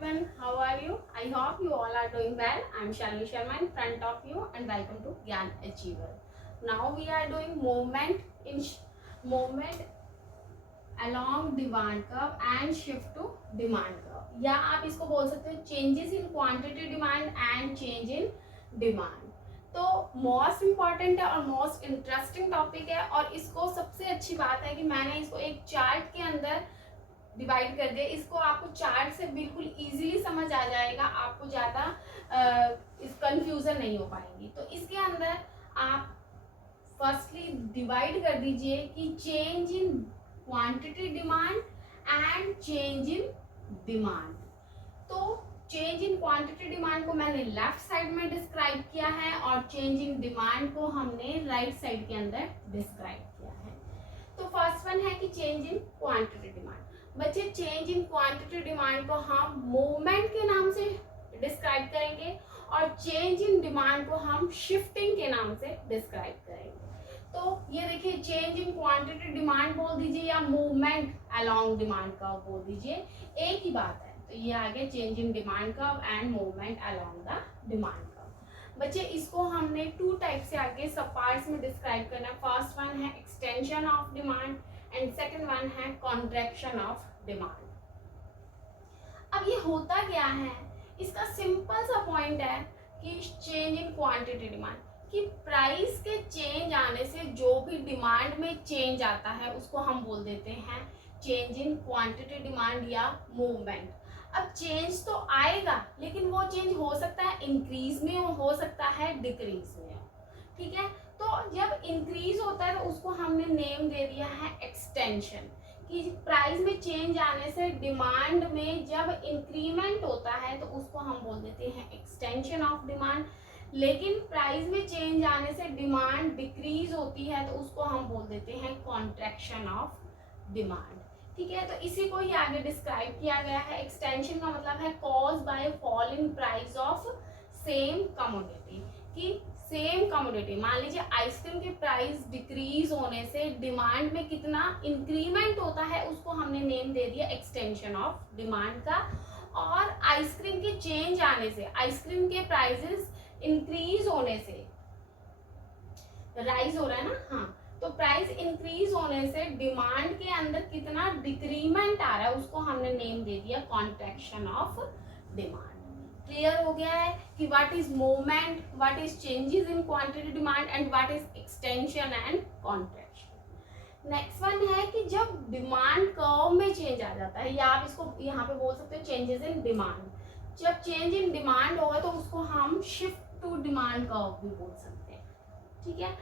everyone, how are you? I hope you all are doing well. I am Shalini Sharma in front of you and welcome to Gyan Achiever. Now we are doing movement along demand curve and shift to demand curve, या आप इसको बोल सकते हो changes in quantity demand and change in demand. तो most important है और most interesting topic है, और इसको सबसे अच्छी बात है कि मैंने इसको एक चार्ट के अंदर डिवाइड कर दिया. इसको आपको चार्ट से बिल्कुल इजीली समझ आ जाएगा, आपको ज़्यादा इस कंफ्यूजन नहीं हो पाएंगी. तो इसके अंदर आप फर्स्टली डिवाइड कर दीजिए कि change in quantity demand and change in demand. तो चेंज इन क्वांटिटी डिमांड को मैंने लेफ्ट साइड में डिस्क्राइब किया है और चेंज इन डिमांड को हमने राइट साइड के अंदर डिस्क्राइब किया है. तो फर्स्ट वन है कि चेंज इन क्वांटिटी डिमांड. बच्चे, चेंज इन क्वांटिटी डिमांड को हम मूवमेंट के नाम से डिस्क्राइब करेंगे और चेंज इन डिमांड को हम शिफ्टिंग के नाम से डिस्क्राइब करेंगे. तो ये देखिए, चेंज इन क्वांटिटी डिमांड बोल दीजिए या मूवमेंट अलोंग डिमांड कर्व बोल दीजिए, एक ही बात है. तो ये आगे change in demand curve and movement along the demand curve. बच्चे, इसको हमने टू टाइप से आगे सब पार्ट्स में डिस्क्राइब करना है. फर्स्ट वन है extension of demand and second one है कॉन्ट्रैक्शन ऑफ डिमांड. अब ये होता क्या है, इसका सिंपल सा पॉइंट है कि चेंज इन क्वांटिटी डिमांड, कि प्राइस के चेंज आने से जो भी डिमांड में चेंज आता है उसको हम बोल देते हैं चेंज इन क्वांटिटी डिमांड या मूवमेंट. अब चेंज तो आएगा, लेकिन वो चेंज हो सकता है इंक्रीज में, हो सकता है डिक्रीज में. ठीक है, तो जब इंक्रीज होता है तो उसको हमने नेम दे दिया है एक्सटेंशन, कि प्राइस में चेंज आने से डिमांड में जब इंक्रीमेंट होता है तो उसको हम बोल देते हैं एक्सटेंशन ऑफ डिमांड. लेकिन प्राइस में चेंज आने से डिमांड डिक्रीज होती है तो उसको हम बोल देते हैं कॉन्ट्रैक्शन ऑफ डिमांड. ठीक है, तो इसी को ही आगे डिस्क्राइब किया गया है. एक्सटेंशन का मतलब है cause by fall in price of same commodity, कि सेम कमोडिटी, मान लीजिए आइसक्रीम के प्राइस डिक्रीज होने से डिमांड में कितना इंक्रीमेंट होता है उसको हमने नेम दे दिया एक्सटेंशन ऑफ डिमांड का. और आइसक्रीम के चेंज आने से, आइसक्रीम के प्राइसेस इंक्रीज होने से, राइज हो रहा है ना, हाँ, तो प्राइस इंक्रीज होने से डिमांड के अंदर कितना डिक्रीमेंट आ रहा है उसको हमने नेम दे दिया कॉन्ट्रैक्शन ऑफ डिमांड. क्लियर हो गया है कि what is movement, what is changes in quantity demand and what is extension and contraction. Next one है कि जब डिमांड कर्व में चेंज आ जाता है, या आप इसको यहाँ पे बोल सकते हो चेंजेस इन डिमांड. जब चेंज इन डिमांड होगा तो उसको हम शिफ्ट टू डिमांड कर्व भी बोल सकते हैं. ठीक है,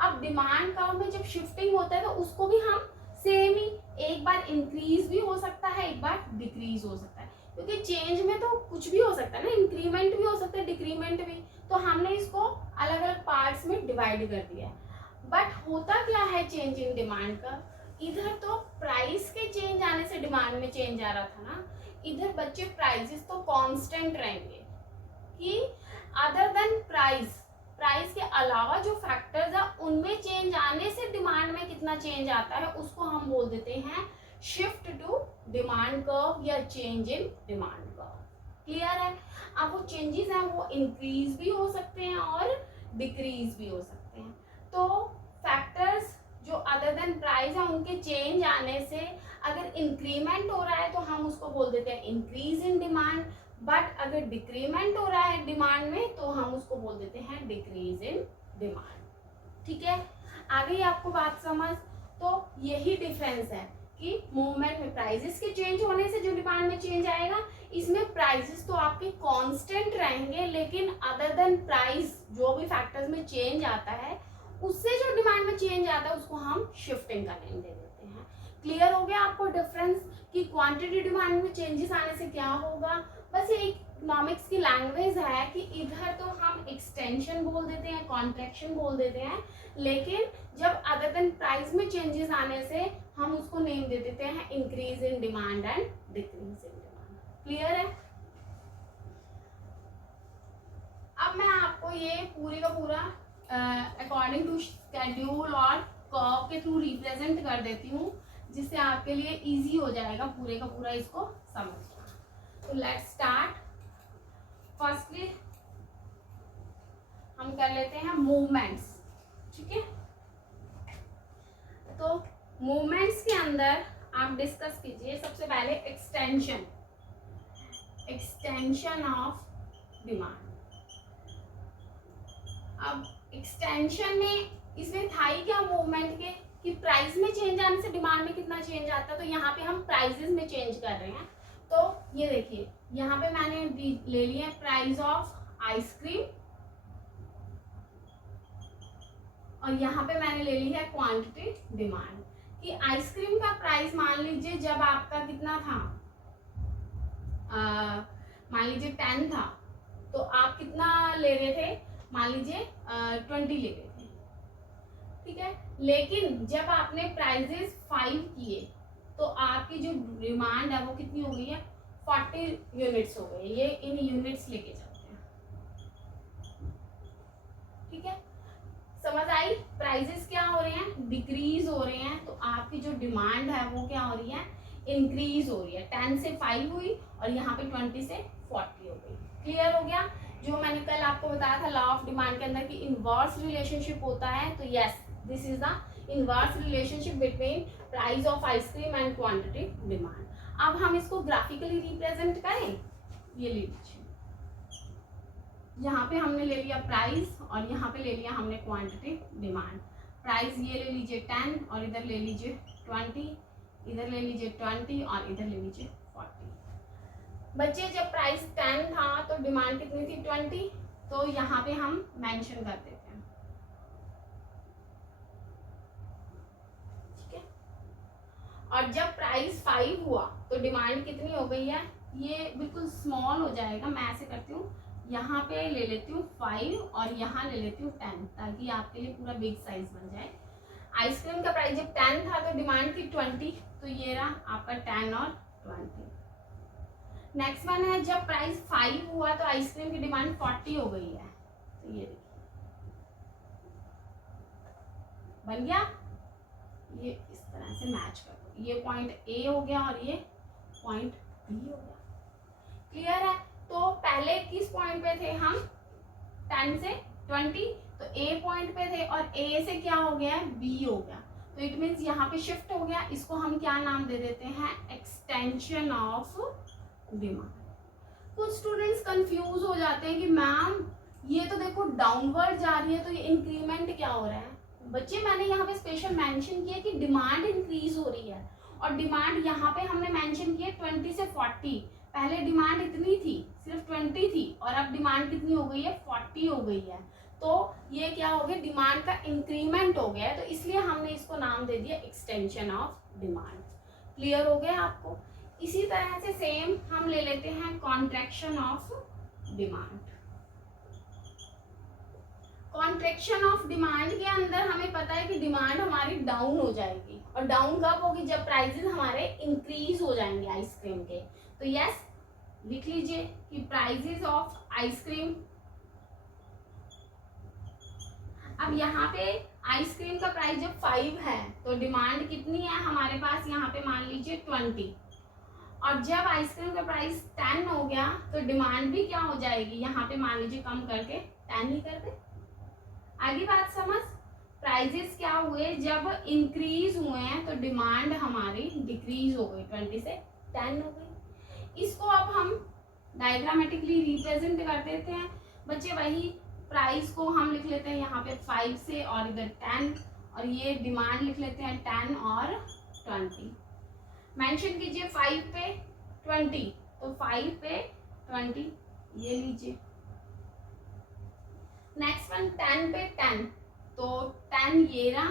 अब डिमांड कर्व में जब शिफ्टिंग होता है तो उसको भी हम सेम ही, एक बार इंक्रीज भी हो सकता है, एक बार डिक्रीज हो सकता है, क्योंकि चेंज में तो कुछ भी हो सकता है ना, इंक्रीमेंट भी हो सकता है, डिक्रीमेंट भी. तो हमने इसको अलग अलग पार्ट्स में डिवाइड कर दिया है. बट होता क्या है चेंज इन डिमांड का, इधर तो प्राइस के चेंज आने से डिमांड में चेंज आ रहा था ना, इधर बच्चे प्राइसेस तो कांस्टेंट रहेंगे, कि अदर देन प्राइस, प्राइस के अलावा जो फैक्टर्स है उनमें चेंज आने से डिमांड में कितना चेंज आता है उसको हम बोल देते हैं शिफ्ट टू डिमांड कर्व या change in demand curve. Clear है. अब वो चेंजेस हैं वो इंक्रीज भी हो सकते हैं और डिक्रीज भी हो सकते हैं. तो फैक्टर्स जो अदर देन प्राइस है उनके चेंज आने से अगर इंक्रीमेंट हो रहा है तो हम उसको बोल देते हैं इंक्रीज इन डिमांड, बट अगर डिक्रीमेंट हो रहा है डिमांड में तो हम उसको बोल देते हैं डिक्रीज इन डिमांड. ठीक है, आ गई आपको बात समझ. तो यही डिफरेंस है कि मूवमेंट में प्राइसेस के चेंज होने से जो डिमांड में चेंज आएगा, इसमें प्राइसेस तो आपके कांस्टेंट रहेंगे, लेकिन अदर देन प्राइस जो भी फैक्टर्स में चेंज आता है उससे जो डिमांड में चेंज आता है उसको हम शिफ्टिंग का नेम दे देते हैं. क्लियर हो गया आपको डिफरेंस कि क्वांटिटी डिमांड में चेंजेस आने से क्या होगा. बस ये इकोनॉमिक्स की लैंग्वेज है कि इधर तो हम एक्सटेंशन बोल देते हैं, कॉन्ट्रैक्शन बोल देते हैं, लेकिन जब अदर देन प्राइस में चेंजेस आने से हम उसको नेम दे देते हैं increase in demand and decrease in demand. Clear है. अब मैं आपको ये पूरे का पूरा अकॉर्डिंग टू शेड्यूल और कर्व के थ्रू रिप्रेजेंट कर देती हूँ, जिससे आपके लिए इजी हो जाएगा पूरे का पूरा इसको समझना. तो लेट्स स्टार्ट। फर्स्टली हम कर लेते हैं मूवमेंट्स, ठीक है। तो मूवमेंट्स के अंदर आप डिस्कस कीजिए सबसे पहले एक्सटेंशन ऑफ डिमांड। अब एक्सटेंशन में इसमें था ही क्या मूवमेंट के कि प्राइस में चेंज आने से डिमांड में कितना चेंज आता है, तो यहाँ पे हम प्राइसेस में चेंज कर रहे हैं। तो ये देखिए यहाँ पे मैंने ले लिया प्राइस ऑफ आइसक्रीम और यहाँ पे मैंने ले ली है क्वांटिटी डिमांड। कि आइसक्रीम का प्राइस मान लीजिए जब आपका कितना था, मान लीजिए 10 था, तो आप कितना ले रहे थे, मान लीजिए 20 ले रहे थे, ठीक है। लेकिन जब आपने प्राइजेस 5 किए तो आपकी जो डिमांड है वो कितनी हो गई है, 40 यूनिट्स हो गई। ये इन यूनिट्स लेके चलते हैं, ठीक है। समझ आई? प्राइजेस क्या हो रहे हैं, डिक्रीज हो रहे हैं, तो आपकी जो डिमांड है वो क्या हो रही है, इंक्रीज हो रही है। 10 से 5 हुई और यहाँ पे 20 से 40 हो गई। क्लियर हो गया? जो मैंने कल आपको बताया था लॉ ऑफ डिमांड के अंदर कि इनवर्स रिलेशनशिप होता है, तो yes this is the inverse relationship between price of ice cream and quantity demand. अब हम इसको ग्राफिकली रिप्रेजेंट करें। ये ले लीजिए, यहाँ पे हमने ले लिया प्राइस और यहाँ पे ले लिया हमने क्वांटिटी डिमांड। प्राइस ये ले लीजिए 10 और इधर ले लीजिए 20, इधर ले लीजिए 20 और इधर ले लीजिए 40। बच्चे जब प्राइस 10 था तो डिमांड कितनी थी, 20, तो यहाँ पे हम मेंशन कर देते हैं, ठीक है। और जब प्राइस 5 हुआ तो डिमांड कितनी हो गई है, ये बिल्कुल स्मॉल हो जाएगा, मैं ऐसे करती हूँ, यहाँ पे ले लेती हूँ 5 और यहाँ ले लेती हूँ 10 ताकि आपके लिए पूरा बिग साइज बन जाए। आइसक्रीम का प्राइस जब 10 था तो डिमांड थी 20, तो ये रहा आपका 10 और 20। नेक्स्ट वन है जब प्राइस 5 हुआ तो आइसक्रीम की डिमांड 40 हो गई है, तो ये देखिए बन गया। ये इस तरह से मैच कर दो, ये पॉइंट ए हो गया और ये पॉइंट बी हो गया। क्लियर है? तो पहले किस पॉइंट पे थे हम, 10 से 20, तो ए पॉइंट पे थे और ए से क्या हो गया है, बी हो गया, तो इट मीन्स यहाँ पे शिफ्ट हो गया। इसको हम क्या नाम दे देते हैं, एक्सटेंशन ऑफ डिमांड। कुछ स्टूडेंट्स कंफ्यूज हो जाते हैं कि मैम ये तो देखो डाउनवर्ड जा रही है, तो ये इंक्रीमेंट क्या हो रहा है। बच्चे मैंने यहाँ पे स्पेशल मेंशन किया कि डिमांड इंक्रीज हो रही है, और डिमांड यहाँ पे हमने मेंशन किया 20 से 40। पहले डिमांड इतनी थी, सिर्फ 20 थी, और अब डिमांड कितनी हो गई है, 40 हो गई है। तो ये क्या हो गया, डिमांड का इंक्रीमेंट हो गया है, तो इसलिए हमने इसको नाम दे दिया एक्सटेंशन ऑफ डिमांड। क्लियर हो गया आपको? इसी तरह से सेम हम ले लेते हैं contraction of demand. Contraction of demand के अंदर हमें पता है कि डिमांड हमारी डाउन हो जाएगी, और डाउन कब होगी, जब प्राइसेस हमारे इंक्रीज हो जाएंगे आइसक्रीम के। तो यस लिख लीजिए कि प्राइसेस ऑफ आइसक्रीम, अब यहाँ पे आइसक्रीम का प्राइस जब 5 है तो डिमांड कितनी है हमारे पास, यहाँ पे मान लीजिए 20, और जब आइसक्रीम का प्राइस 10 हो गया तो डिमांड भी क्या हो जाएगी, यहाँ पे मान लीजिए कम करके 10 ही कर दे। आगे बात समझ? प्राइजेस क्या हुए, जब इंक्रीज हुए हैं तो डिमांड हमारी डिक्रीज हो गई, 20 से 10 हो गई। इसको अब हम डायग्रामेटिकली रिप्रेजेंट कर देते हैं। बच्चे वही प्राइस को हम लिख लेते हैं यहाँ पे 5 से और इधर 10, और ये डिमांड लिख लेते हैं 10 और 20। मेंशन कीजिए 5 पे 20, तो 5 पे 20 ये लीजिए। नेक्स्ट वन 10 पे 10, तो 10 ये रहा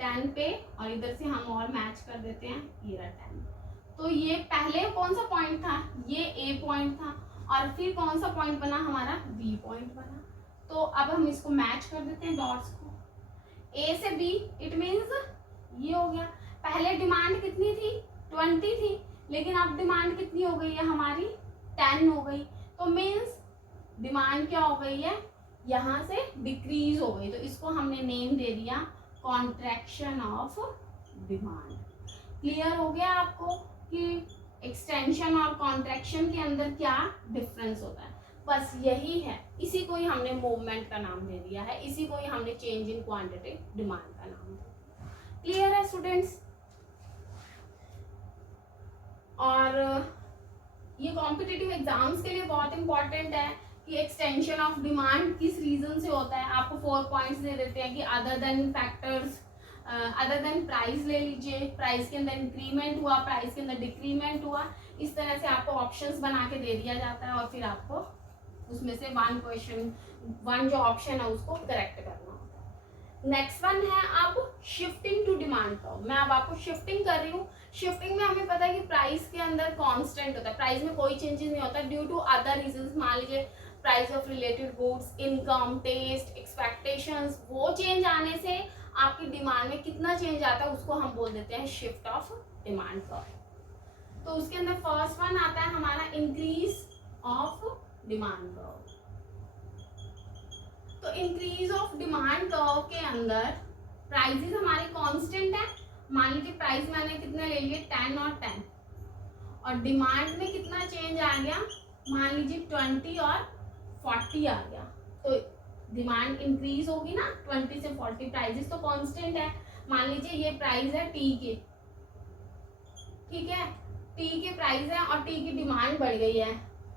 10 पे, और इधर से हम और मैच कर देते हैं, ये रहा 10। तो ये पहले कौन सा पॉइंट था, ये ए पॉइंट था, और फिर कौन सा पॉइंट बना हमारा, बी पॉइंट बना। तो अब हम इसको मैच कर देते हैं डॉट्स को, ए से बी, इट मीन्स ये हो गया। पहले डिमांड कितनी थी, 20 थी, लेकिन अब डिमांड कितनी हो गई है हमारी, 10 हो गई, तो मीन्स डिमांड क्या हो गई है, यहाँ से डिक्रीज हो गई। तो इसको हमने नेम दे दिया कॉन्ट्रैक्शन ऑफ डिमांड। क्लियर हो गया आपको कि एक्सटेंशन और कॉन्ट्रैक्शन के अंदर क्या डिफरेंस होता है, बस यही है। इसी को ही हमने मूवमेंट का नाम दे दिया है, इसी को ही हमने चेंज इन क्वांटिटी डिमांड का नाम दे दिया। क्लियर है स्टूडेंट्स? और ये कॉम्पिटिटिव एग्जाम्स के लिए बहुत इंपॉर्टेंट है कि एक्सटेंशन ऑफ डिमांड किस रीजन से होता है। आपको 4 पॉइंट्स दे देते हैं कि other than factors, other than price ले लीजिए, प्राइस के अंदर इंक्रीमेंट हुआ, प्राइस के अंदर डिक्रीमेंट हुआ, इस तरह से आपको ऑप्शंस बना के दे दिया जाता है और फिर आपको उसमें से वन जो ऑप्शन है उसको करेक्ट करना होता है। नेक्स्ट वन है अब शिफ्टिंग टू डिमांड कर्व। मैं अब आपको शिफ्टिंग कर रही हूँ। शिफ्टिंग में हमें पता है कि प्राइस के अंदर कांस्टेंट होता है, प्राइस में कोई चेंजेस नहीं होता ड्यू टू अदर रीजंस। मान लीजिए price of related goods, income, taste, expectations, वो चेंज आने से आपकी डिमांड में कितना चेंज आता है उसको हम बोल देते हैं शिफ्ट ऑफ डिमांड कर्व। तो उसके अंदर फर्स्ट वन आता है हमारा इंक्रीज ऑफ डिमांड कर्व। तो इंक्रीज ऑफ डिमांड कर्व के अंदर प्राइसेस हमारे कांस्टेंट है। मान लीजिए प्राइस मैंने कितने ले लिए 10 और 10, और डिमांड में कितना चेंज आ गया, मान लीजिए 20 और 40 आ गया। तो डिमांड इंक्रीज होगी ना 20 से 40, प्राइसेस तो कांस्टेंट है। मान लीजिए ये प्राइस है टी के, ठीक है, टी के प्राइस है और टी की डिमांड बढ़ गई है।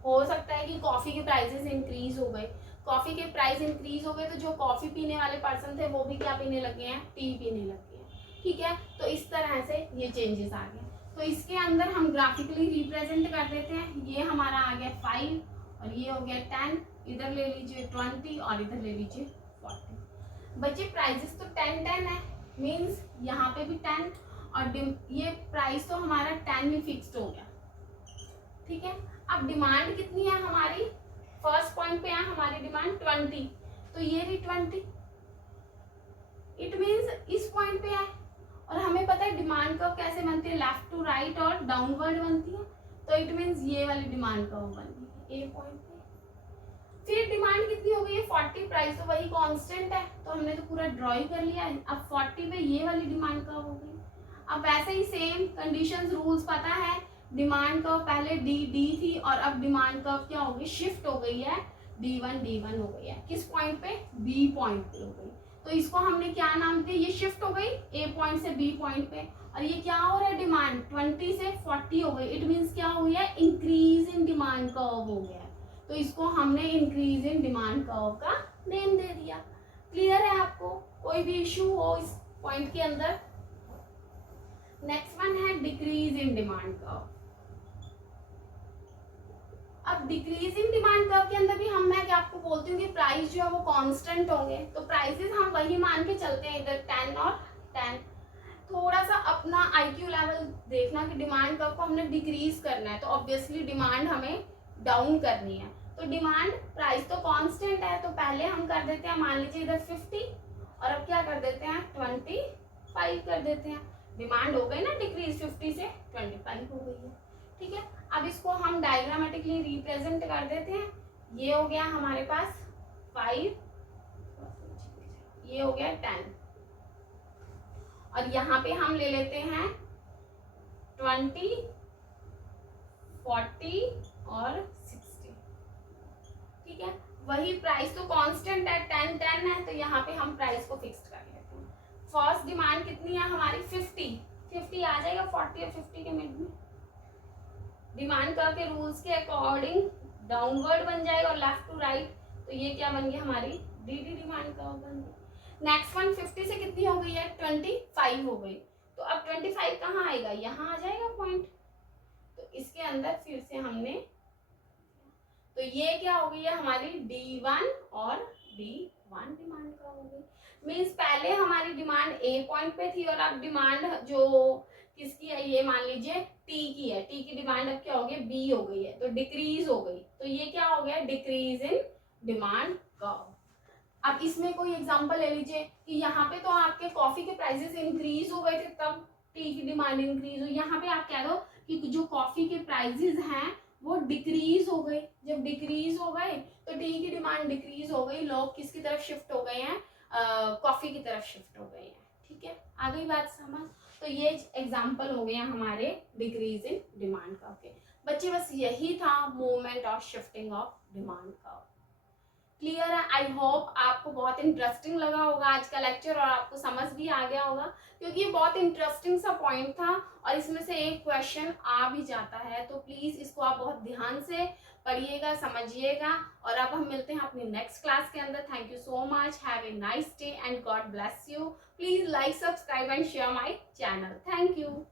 हो सकता है कि कॉफी के प्राइसेस इंक्रीज हो गए, कॉफी के प्राइस इंक्रीज हो गए तो जो कॉफी पीने वाले पर्सन थे वो भी क्या पीने लगे हैं, टी पीने लगे हैं, ठीक है। तो इस तरह से ये चेंजेस आ गए। तो इसके अंदर हम ग्राफिकली रिप्रेजेंट कर देते हैं। ये हमारा आ गया 5 और ये हो गया 10, इधर ले लीजिए 20 और इधर ले लीजिए 40। बच्चे प्राइजेस तो 10-10 है, मीन्स यहाँ पे भी 10 और ये प्राइस तो हमारा 10 में फिक्स्ड हो गया, ठीक है। अब डिमांड कितनी है हमारी, फर्स्ट पॉइंट पे है हमारी डिमांड 20, तो ये भी 20, इट मीन्स इस पॉइंट पे है। और हमें पता है डिमांड कर्व कैसे बनती है, लेफ्ट टू राइट और डाउनवर्ड बनती है। तो इट मीन्स ये वाली डिमांड कर्व बनती है ए पॉइंट पे। फिर डिमांड कितनी हो गई है 40, प्राइस तो वही कांस्टेंट है तो हमने तो पूरा ड्रॉ ही कर लिया है। अब 40 पे ये वाली डिमांड कर्व हो गई। अब वैसे ही सेम कंडीशंस रूल्स पता है, डिमांड कर्व पहले डी थी और अब डिमांड कर्व क्या हो गई, शिफ्ट हो गई है, D1 हो गई है। किस पॉइंट पे, बी पॉइंट पे हो गई। तो इसको हमने क्या नाम दिया, ये शिफ्ट हो गई ए पॉइंट से बी पॉइंट पे। और ये क्या हो रहा है, डिमांड 20 से 40 हो गई, इट मीन्स क्या हो गया, इंक्रीज इन डिमांड कर्व हो गया। तो इसको हमने इंक्रीज इन डिमांड कर्व का नेम दे दिया। क्लियर है आपको, कोई भी इशू हो इस पॉइंट के अंदर? नेक्स्ट वन है डिक्रीज इन डिमांड कर्व। अब डिक्रीज इन डिमांड कर्व के अंदर भी मैं क्या आपको बोलती हूँ कि प्राइस जो है वो कांस्टेंट होंगे, तो प्राइसेस हम वही मान के चलते हैं, इधर 10 और 10। थोड़ा सा अपना IQ लेवल देखना कि डिमांड कर्व को हमने डिक्रीज करना है, तो ऑब्वियसली डिमांड हमें डाउन करनी है। तो डिमांड प्राइस तो कांस्टेंट है, तो पहले हम कर देते हैं, मान लीजिए इधर 50 और अब क्या कर देते हैं 25 कर देते हैं। डिमांड हो गई ना डिक्रीज, 50 से 25 हो गई है, ठीक है। अब इसको हम डायग्रामेटिकली रिप्रेजेंट कर देते हैं। ये हो गया हमारे पास 5, ये हो गया 10 और यहाँ पे हम ले लेते हैं 20, 40 और 60, ठीक है। वही प्राइस तो कांस्टेंट है, 10 है, तो यहाँ पे हम प्राइस को फिक्स कर लेते हैं। फर्स्ट डिमांड कितनी है हमारी 50 आ जाएगा 40 और 50 के मिड में। डिमांड कर्व के रूल्स के अकॉर्डिंग डाउनवर्ड बन जाएगा और लेफ्ट टू राइट, तो ये क्या बन गई हमारी डी डिमांड कर्व बन गई। नेक्स्ट वन 50 से कितनी हो गई है 25 हो गई, तो अब 25 कहाँ आएगा, यहाँ आ जाएगा पॉइंट। तो इसके अंदर फिर से हमने, तो ये क्या हो गई है हमारी D1 और D1 डिमांड कर्व हो गई। मीन्स पहले हमारी डिमांड ए पॉइंट पे थी और अब डिमांड जो किसकी है, ये मान लीजिए टी की है, टी की डिमांड अब क्या हो गई बी हो गई है, तो डिक्रीज हो गई। तो ये क्या हो गया, डिक्रीज इन डिमांड कर्व। अब इसमें कोई एग्जांपल ले लीजिए कि यहाँ पे तो आपके कॉफी के प्राइसेस इंक्रीज हो गए थे तब टी की डिमांड इंक्रीज हुई। यहाँ पे आप कह दो कि जो कॉफी के प्राइसेस हैं वो डिक्रीज हो गए। जब डिक्रीज हो गए तो टी की डिमांड डिक्रीज हो गई, लोग किसकी तरफ शिफ्ट हो गए हैं, कॉफी की तरफ शिफ्ट हो गए हैं, ठीक है। आ गई बात समझ। तो ये एग्जाम्पल हो गया हमारे डिक्रीज इन डिमांड कर्व के। बच्चे बस यही था मूवमेंट और shifting of demand curve. Clear है? आई होप आपको बहुत इंटरेस्टिंग लगा होगा आज का लेक्चर और आपको समझ भी आ गया होगा, क्योंकि ये बहुत इंटरेस्टिंग सा पॉइंट था और इसमें से एक क्वेश्चन आ भी जाता है। तो प्लीज इसको आप बहुत ध्यान से पढ़िएगा, समझिएगा। और अब हम मिलते हैं अपनी नेक्स्ट क्लास के अंदर। Thank you so much, have a nice day and God bless you. Please like, subscribe and share my channel. Thank you.